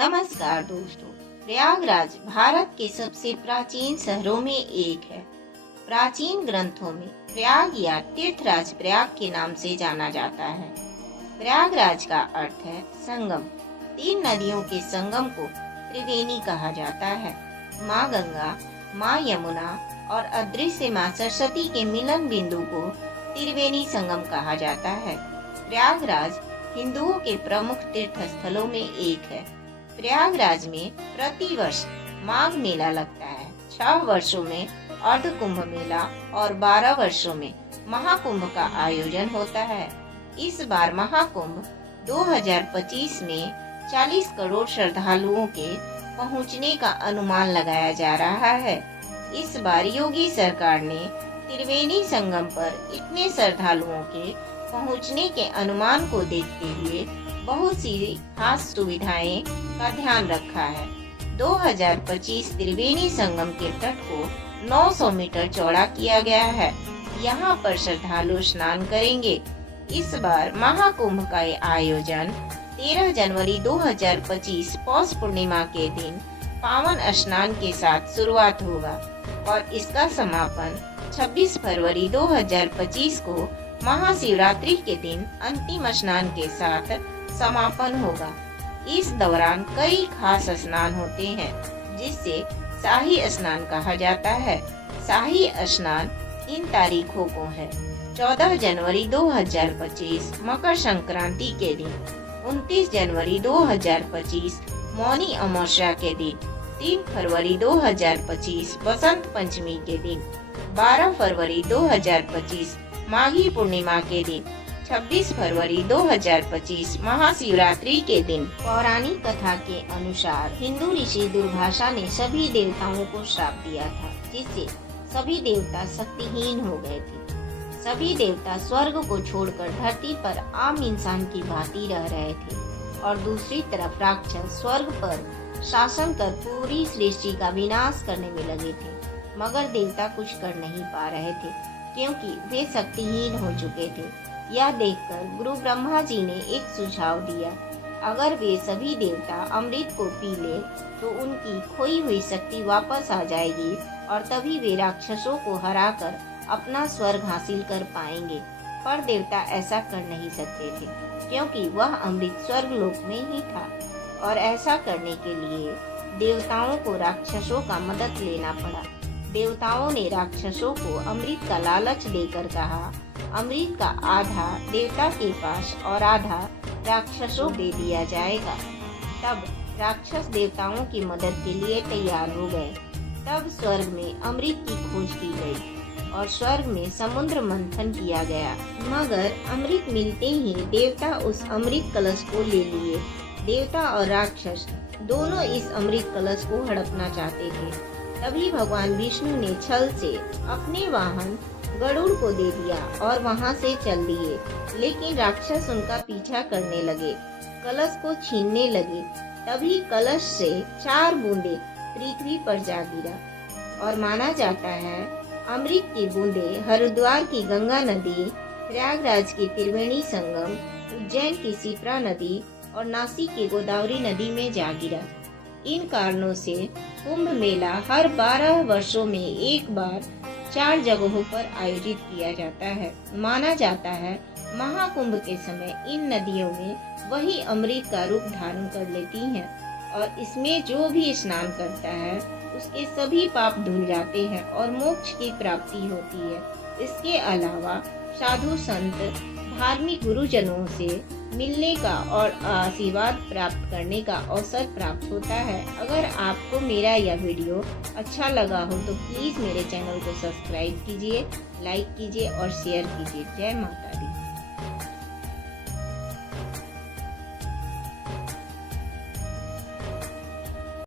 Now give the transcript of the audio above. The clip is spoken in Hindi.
नमस्कार दोस्तों, प्रयागराज भारत के सबसे प्राचीन शहरों में एक है। प्राचीन ग्रंथों में प्रयाग या तीर्थराज प्रयाग के नाम से जाना जाता है। प्रयागराज का अर्थ है संगम। 3 नदियों के संगम को त्रिवेणी कहा जाता है। माँ गंगा, माँ यमुना और अदृश्य माँ सरस्वती के मिलन बिंदु को त्रिवेणी संगम कहा जाता है। प्रयागराज हिंदुओं के प्रमुख तीर्थ स्थलों में एक है। प्रयागराज में प्रतिवर्ष माघ मेला लगता है। 6 वर्षों में अर्ध कुंभ मेला और 12 वर्षों में महाकुंभ का आयोजन होता है। इस बार महाकुंभ 2025 में 40 करोड़ श्रद्धालुओं के पहुंचने का अनुमान लगाया जा रहा है। इस बार योगी सरकार ने त्रिवेणी संगम पर इतने श्रद्धालुओं के पहुंचने के अनुमान को देखते हुए बहुत सी खास सुविधाएं का ध्यान रखा है। 2025 त्रिवेणी संगम के तट को 900 मीटर चौड़ा किया गया है। यहाँ पर श्रद्धालु स्नान करेंगे। इस बार महाकुंभ का आयोजन 13 जनवरी 2025 पौष पूर्णिमा के दिन पावन स्नान के साथ शुरुआत होगा और इसका समापन 26 फरवरी 2025 को महाशिवरात्रि के दिन अंतिम स्नान के साथ समापन होगा। इस दौरान कई खास स्नान होते हैं जिससे शाही स्नान कहा जाता है। शाही स्नान इन तारीखों को है 14 जनवरी 2025 मकर संक्रांति के दिन, 29 जनवरी 2025 मौनी अमावस्या के दिन, 3 फरवरी 2025 बसंत पंचमी के दिन, 12 फरवरी 2025 माघी पूर्णिमा के दिन, 26 फरवरी 2025 महाशिवरात्रि के दिन। पौराणिक कथा के अनुसार हिंदू ऋषि दुर्वासा ने सभी देवताओं को श्राप दिया था, जिससे सभी देवता शक्तिहीन हो गए थे। सभी देवता स्वर्ग को छोड़कर धरती पर आम इंसान की भांति रह रहे थे और दूसरी तरफ राक्षस स्वर्ग पर शासन कर पूरी सृष्टि का विनाश करने में लगे थे। मगर देवता कुछ कर नहीं पा रहे थे क्योंकि वे शक्तिहीन हो चुके थे। यह देखकर गुरु ब्रह्मा जी ने एक सुझाव दिया, अगर वे सभी देवता अमृत को पी ले तो उनकी खोई हुई शक्ति वापस आ जाएगी और तभी वे राक्षसों को हराकर अपना स्वर्ग हासिल कर पाएंगे। पर देवता ऐसा कर नहीं सकते थे क्योंकि वह अमृत स्वर्ग लोक में ही था और ऐसा करने के लिए देवताओं को राक्षसों का मदद लेना पड़ा। देवताओं ने राक्षसों को अमृत का लालच देकर कहा, अमृत का आधा देवता के पास और आधा राक्षसों को दे दिया जाएगा। तब राक्षस देवताओं की मदद के लिए तैयार हो गए। तब स्वर्ग में अमृत की खोज की गई और स्वर्ग में समुद्र मंथन किया गया। मगर अमृत मिलते ही देवता उस अमृत कलश को ले लिए। देवता और राक्षस दोनों इस अमृत कलश को हड़पना चाहते थे। तभी भगवान विष्णु ने छल से अपने वाहन गरुड़ को दे दिया और वहां से चल दिए, लेकिन राक्षस उनका पीछा करने लगे, कलश को छीनने लगे। तभी कलश से 4 बूंदे पृथ्वी पर जा गिरा और माना जाता है अमृत की बूंदे हरिद्वार की गंगा नदी, प्रयागराज की त्रिवेणी संगम, उज्जैन की शिप्रा नदी और नासिक की गोदावरी नदी में जा गिरा। इन कारणों से कुंभ मेला हर 12 वर्षों में एक बार 4 जगहों पर आयोजित किया जाता है। माना जाता है महाकुंभ के समय इन नदियों में वही अमृत का रूप धारण कर लेती हैं और इसमें जो भी स्नान करता है उसके सभी पाप धुल जाते हैं और मोक्ष की प्राप्ति होती है। इसके अलावा साधु संत धार्मिक गुरुजनों से मिलने का और आशीर्वाद प्राप्त करने का अवसर प्राप्त होता है। अगर आपको मेरा यह वीडियो अच्छा लगा हो तो प्लीज मेरे चैनल को सब्सक्राइब कीजिए, लाइक कीजिए और शेयर कीजिए। जय माता दी।